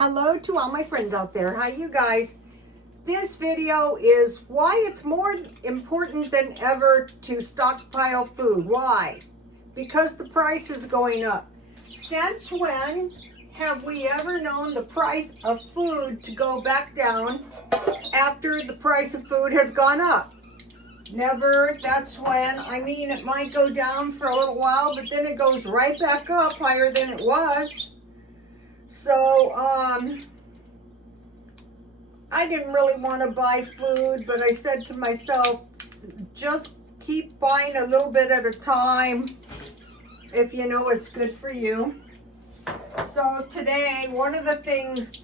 Hello to all my friends out there. Hi, you guys. This video is why it's more important than ever to stockpile food. Why? Because the price is going up. Since when have we ever known the price of food to go back down after the price of food has gone up? Never. That's when, it might go down for a little while, but then it goes right back up higher than it was. So, I didn't really want to buy food, but I said to myself, just keep buying a little bit at a time if you know it's good for you. So today, one of the things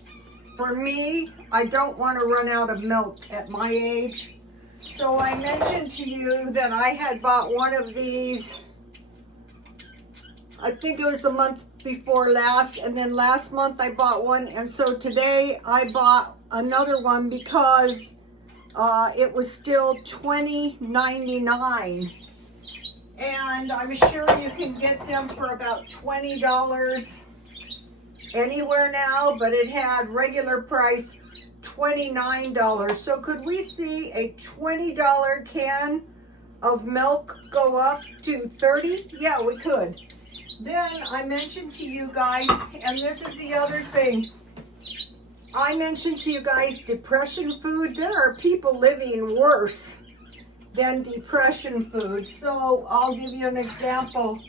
for me, I don't want to run out of milk at my age. So I mentioned to you that I had bought one of these, I think it was the month before last, and then last month I bought one, and so today I bought another one because it was still $20.99, and I'm sure you can get them for about $20 anywhere now, but it had regular price $29. So could we see a $20 can of milk go up to $30? Yeah, we could. Then I mentioned to you guys, and this is the other thing, I mentioned to you guys depression food. There are people living worse than depression food. So I'll give you an example.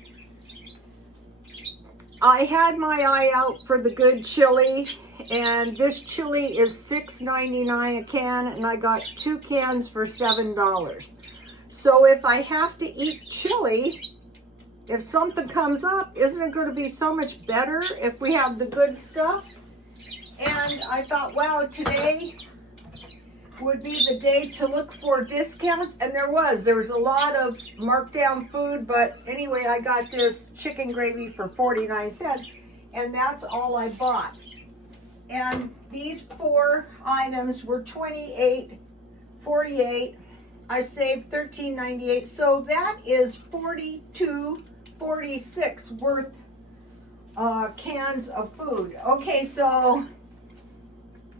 I had my eye out for the good chili, and this chili is $6.99 a can, and I got 2 cans for $7. So if I have to eat chili, if something comes up, isn't it going to be so much better if we have the good stuff? And I thought, wow, today would be the day to look for discounts. And there was a lot of marked down food. But anyway, I got this chicken gravy for 49 cents. And that's all I bought. And these 4 items were $28.48. I saved $13.98. So that is $42.46 worth cans of food. Okay, so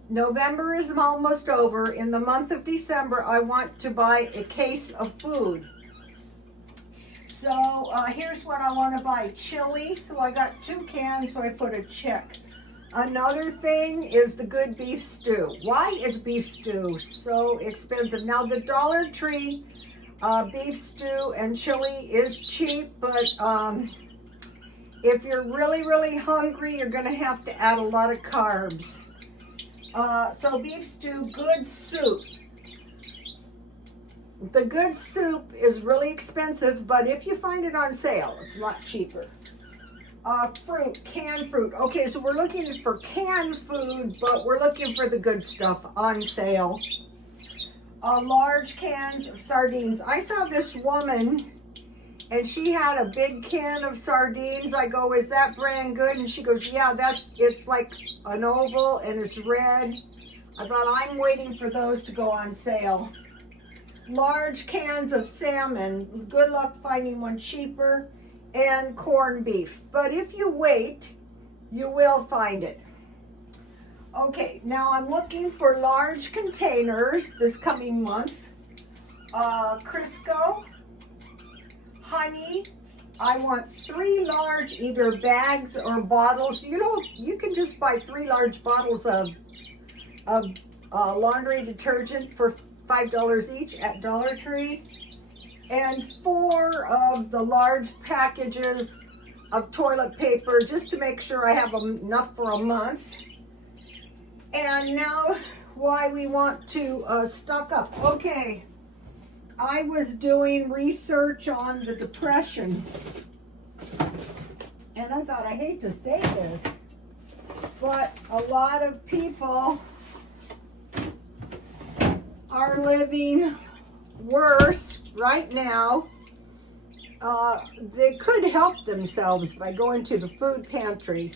November is almost over. In the month of December, I want to buy a case of food. So here's what I want to buy. Chili. So I got 2 cans, so I put a check. Another thing is the good beef stew. Why is beef stew so expensive? Now the Dollar Tree beef stew and chili is cheap, but if you're really, really hungry, you're going to have to add a lot of carbs. So beef stew, good soup. The good soup is really expensive, but if you find it on sale, it's a lot cheaper. Fruit, canned fruit. Okay, so we're looking for canned food, but we're looking for the good stuff on sale. Large cans of sardines. I saw this woman, and she had a big can of sardines. I go, is that brand good? And she goes, yeah, it's like an oval and it's red. I thought, I'm waiting for those to go on sale. Large cans of salmon. Good luck finding one cheaper. And corned beef. But if you wait, you will find it. Okay, now I'm looking for large containers this coming month. Crisco, honey. I want 3 large either bags or bottles. You can just buy 3 large bottles of laundry detergent for $5 each at Dollar Tree. And 4 of the large packages of toilet paper, just to make sure I have enough for a month. And now why we want to stock up. Okay, I was doing research on the Depression, and I thought, I hate to say this, but a lot of people are living worse right now. They could help themselves by going to the food pantry.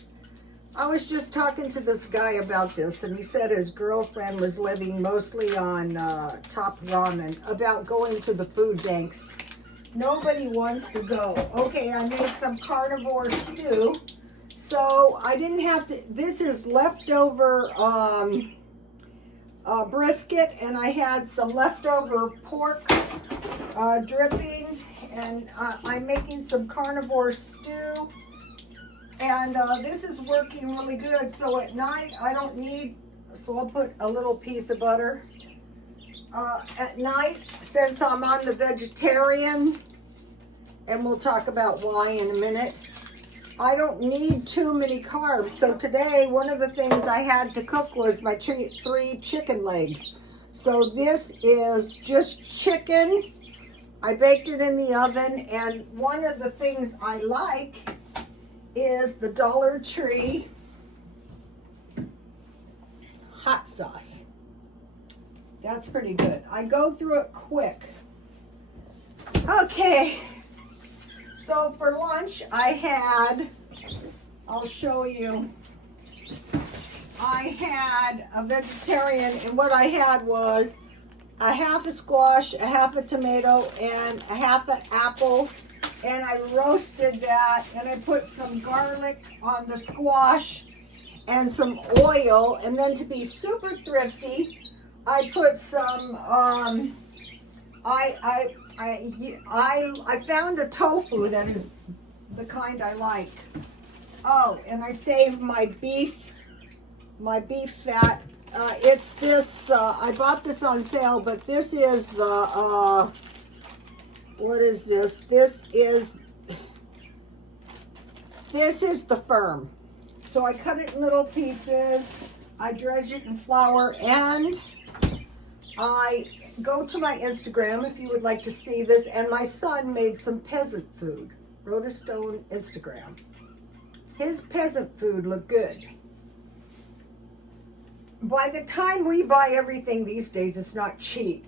I was just talking to this guy about this, and he said his girlfriend was living mostly on top ramen, about going to the food banks. Nobody wants to go. Okay, I made some carnivore stew. So I didn't have to, this is leftover brisket, and I had some leftover pork drippings, and I'm making some carnivore stew, and this is working really good. So at night I don't need, so I'll put a little piece of butter. At night, since I'm on the vegetarian, and we'll talk about why in a minute, I don't need too many carbs. So today, one of the things I had to cook was my 3 chicken legs. So this is just chicken. I baked it in the oven, and one of the things I like is the Dollar Tree hot sauce. That's pretty good. I go through it quick. Okay. So for lunch, I had, I'll show you, I had a vegetarian, and what I had was a half a squash, a half a tomato, and a half an apple, and I roasted that, and I put some garlic on the squash and some oil, and then to be super thrifty, I put some, I found a tofu that is the kind I like. Oh, and I saved my beef fat. It's this, I bought this on sale, but this is the, what is this? This is the firm. So I cut it in little pieces. I dredge it in flour, and I go to my Instagram if you would like to see this, and my son made some peasant food. Wrote a stone Instagram. His peasant food looked good. By the time we buy everything these days, it's not cheap.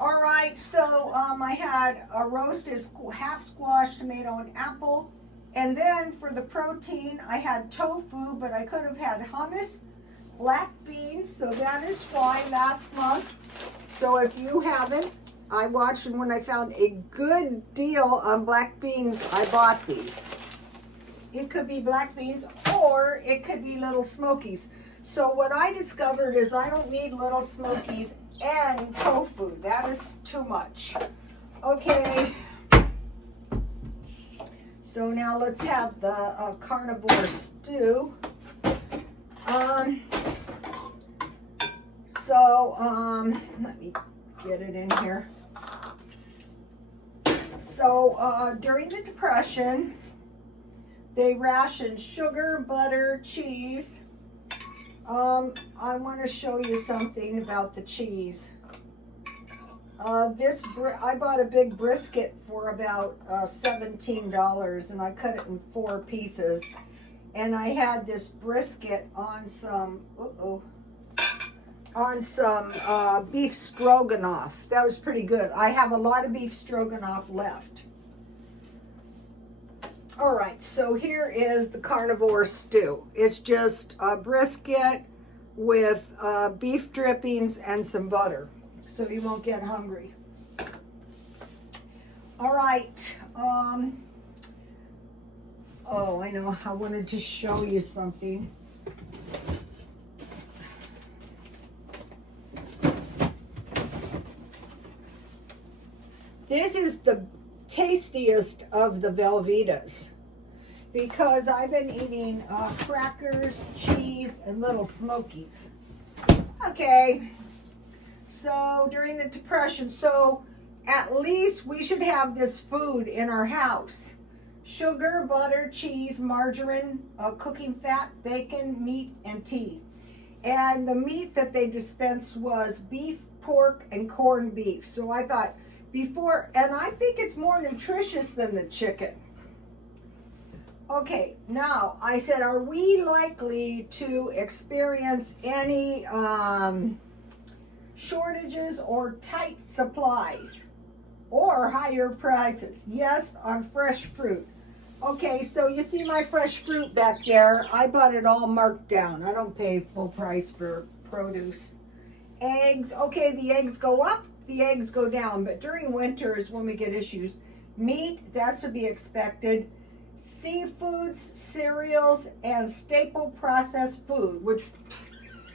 All right, so I had a roasted half squash, tomato, and apple. And then for the protein, I had tofu, but I could have had hummus, black beans, so that is why last month. So if you haven't, I watched, and when I found a good deal on black beans, I bought these. It could be black beans, or it could be Little Smokies. So what I discovered is I don't need Little Smokies and tofu. That is too much. Okay. So now let's have the carnivore stew. Let me get it in here. So during the Depression, they rationed sugar, butter, cheese. I want to show you something about the cheese. I bought a big brisket for about $17, and I cut it in 4 pieces. And I had this brisket on some, beef stroganoff. That was pretty good. I have a lot of beef stroganoff left. All right, so here is the carnivore stew. It's just a brisket with beef drippings and some butter, so you won't get hungry. All right. Oh, I know. I wanted to show you something. This is the tastiest of the Velveetas, because I've been eating crackers, cheese, and Little Smokies. Okay, so during the Depression, so at least we should have this food in our house. Sugar, butter, cheese, margarine, cooking fat, bacon, meat, and tea. And the meat that they dispensed was beef, pork, and corned beef. So I thought, and I think it's more nutritious than the chicken. Okay, now I said, are we likely to experience any shortages or tight supplies or higher prices? Yes, on fresh fruit. Okay, so you see my fresh fruit back there. I bought it all marked down. I don't pay full price for produce. Eggs, okay, the eggs go up, the eggs go down, but during winter is when we get issues. Meat, that's to be expected. seafoods, cereals, and staple processed food, which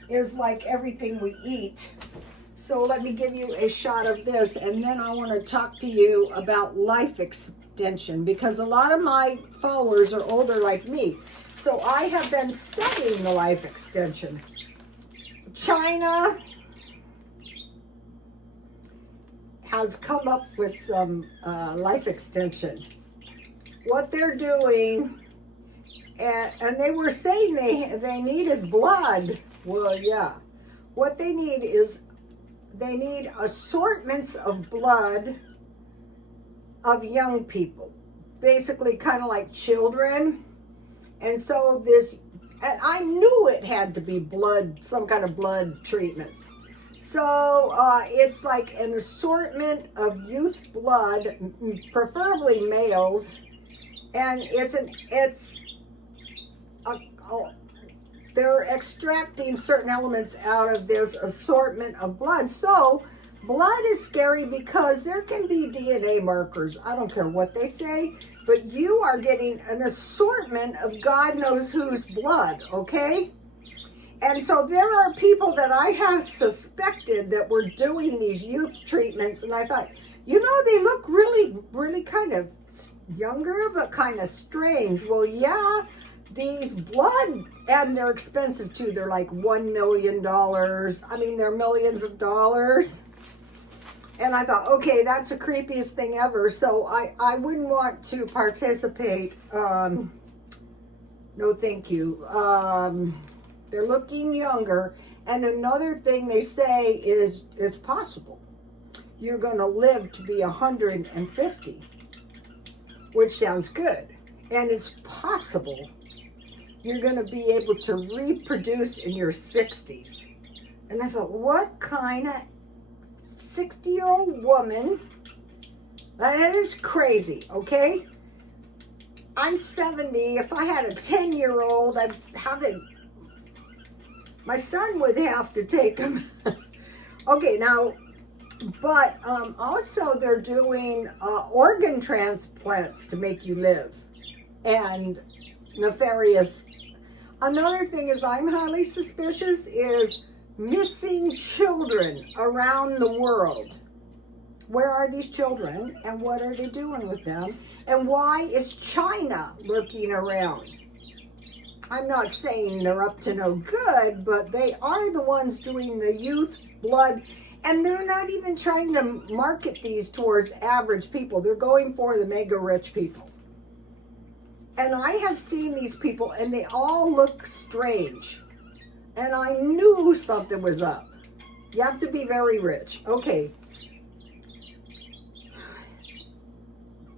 is like everything we eat. So let me give you a shot of this, and then I want to talk to you about life extension, because a lot of my followers are older like me. So I have been studying the life extension. China has come up with some life extension. What they're doing, and they were saying they needed blood. Well, yeah. What they need is they need assortments of blood of young people, basically kind of like children. And so this, and I knew it had to be blood, some kind of blood treatments. So it's like an assortment of youth blood, preferably males, and they're extracting certain elements out of this assortment of blood. So blood is scary because there can be DNA markers. I don't care what they say, but you are getting an assortment of God knows whose blood, okay? And so there are people that I have suspected that were doing these youth treatments, and I thought, you know, they look really, really kind of younger, but kind of strange. Well, yeah, these blood, and they're expensive too. They're like $1 million. I mean, they're millions of dollars. And I thought, okay, that's the creepiest thing ever. So I wouldn't want to participate. No, thank you. They're looking younger. And another thing they say is it's possible. You're going to live to be 150, which sounds good. And it's possible you're going to be able to reproduce in your 60s. And I thought, what kind of 60-year-old woman? That is crazy, okay? I'm 70. If I had a 10-year-old, I'd have it. My son would have to take him. Okay, now, but also they're doing organ transplants to make you live. And nefarious. Another thing is I'm highly suspicious is missing children around the world. Where are these children and what are they doing with them? And why is China lurking around? I'm not saying they're up to no good, but they are the ones doing the youth blood, and they're not even trying to market these towards average people. They're going for the mega rich people. And I have seen these people, and they all look strange. And I knew something was up. You have to be very rich. Okay.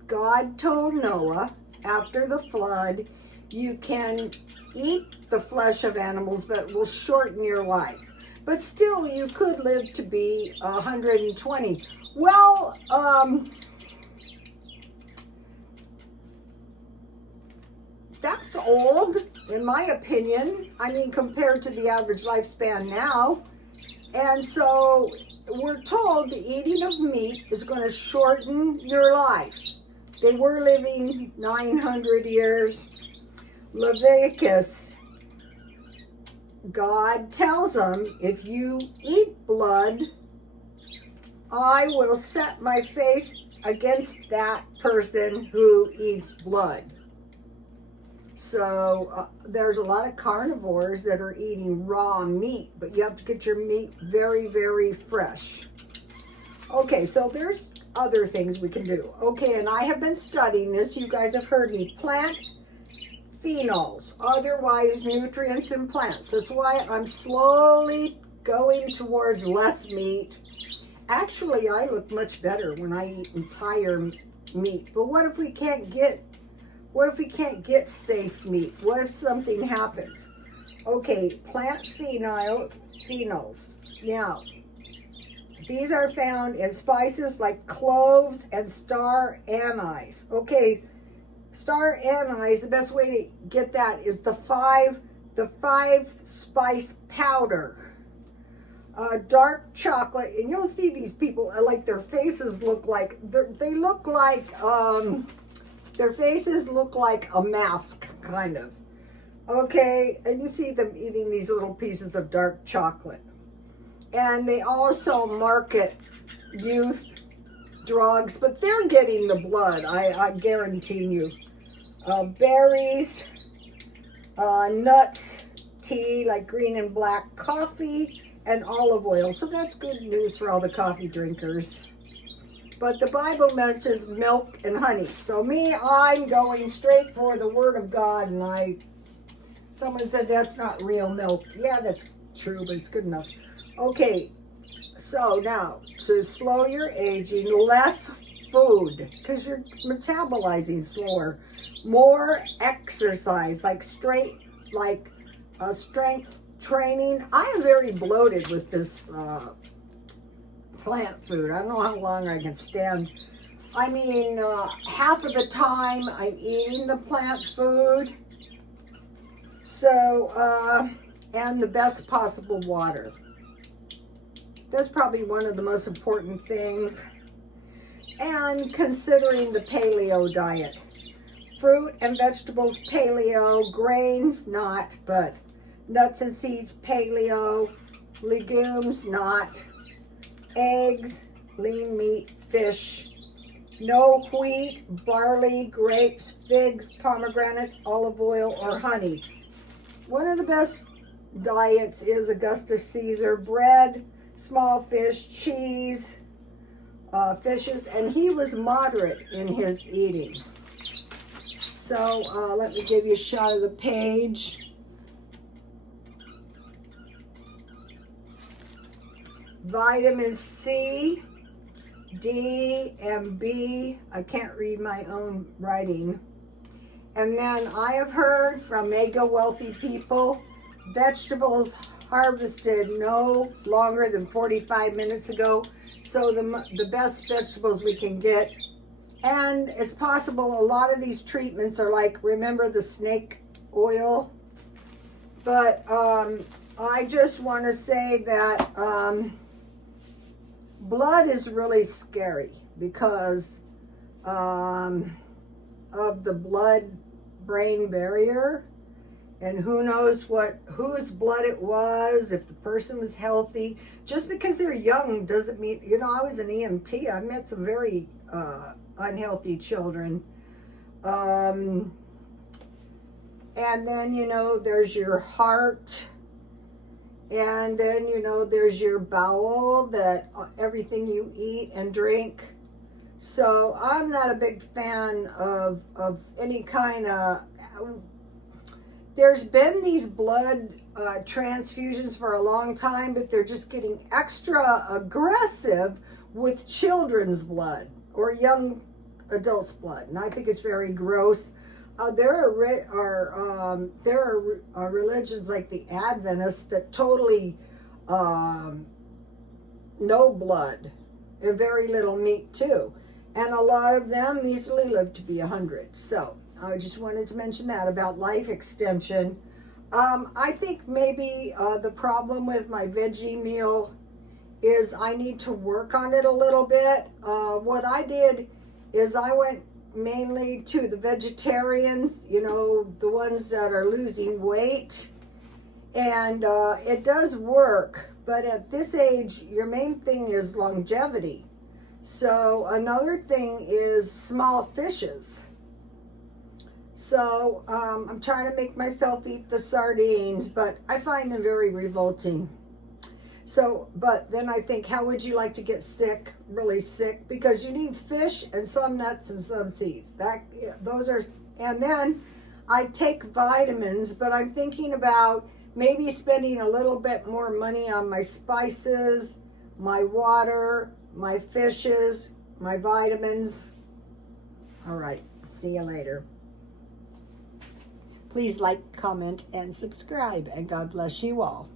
God told Noah, after the flood, you can eat the flesh of animals, but it will shorten your life. But still, you could live to be 120. Well, that's old, in my opinion. I mean, compared to the average lifespan now. And so we're told the eating of meat is going to shorten your life. They were living 900 years. Leviticus, God tells them, if you eat blood, I will set my face against that person who eats blood. So there's a lot of carnivores that are eating raw meat, but you have to get your meat very, very fresh. Okay, so there's other things we can do. Okay, and I have been studying this. You guys have heard me. Plant phenols, otherwise nutrients in plants. That's why I'm slowly going towards less meat. Actually, I look much better when I eat entire meat. But what if we can't get safe meat? What if something happens? Okay, plant phenols. Now, these are found in spices like cloves and star anise. Okay, star anise, the best way to get that is the five spice powder. Dark chocolate, and you'll see these people, like their faces look like, they look like Their faces look like a mask, kind of. Okay, and you see them eating these little pieces of dark chocolate. And they also market youth drugs, but they're getting the blood, I guarantee you. Berries, nuts, tea, like green and black coffee, and olive oil. So that's good news for all the coffee drinkers. But the Bible mentions milk and honey. So me, I'm going straight for the Word of God. And someone said that's not real milk. Yeah, that's true, but it's good enough. Okay, so now to slow your aging, less food because you're metabolizing slower. More exercise, like strength training. I am very bloated with this plant food. I don't know how long I can stand. I mean, half of the time I'm eating the plant food. So, and the best possible water. That's probably one of the most important things. And considering the paleo diet. Fruit and vegetables, paleo. Grains, not, but nuts and seeds, paleo. Legumes, not. Eggs, lean meat, fish. No wheat, barley, grapes, figs, pomegranates, olive oil, or honey. One of the best diets is Augustus Caesar. Bread, small fish, cheese, fishes, and he was moderate in his eating. So let me give you a shot of the page. Vitamin C, D, and B. I can't read my own writing. And then I have heard from mega wealthy people, vegetables harvested no longer than 45 minutes ago. So the best vegetables we can get. And it's possible a lot of these treatments are like, remember the snake oil? But I just want to say that blood is really scary because of the blood-brain barrier. And who knows whose blood it was, if the person was healthy. Just because they're young doesn't mean, I was an EMT. I met some very unhealthy children. And then, there's your heart. And then, there's your bowel, that everything you eat and drink. So I'm not a big fan of any kind of... There's been these blood transfusions for a long time, but they're just getting extra aggressive with children's blood or young adults' blood, and I think it's very gross. There are religions like the Adventists that totally no blood and very little meat too, and a lot of them easily live to be 100. So I just wanted to mention that about life extension. I think maybe the problem with my veggie meal is I need to work on it a little bit. What I did is I went mainly to the vegetarians, the ones that are losing weight. And it does work, but at this age, your main thing is longevity. So another thing is small fishes. So I'm trying to make myself eat the sardines, but I find them very revolting. So, but then I think, how would you like to get sick, really sick? Because you need fish and some nuts and some seeds. And then I take vitamins, but I'm thinking about maybe spending a little bit more money on my spices, my water, my fishes, my vitamins. All right, see you later. Please like, comment, and subscribe, and God bless you all.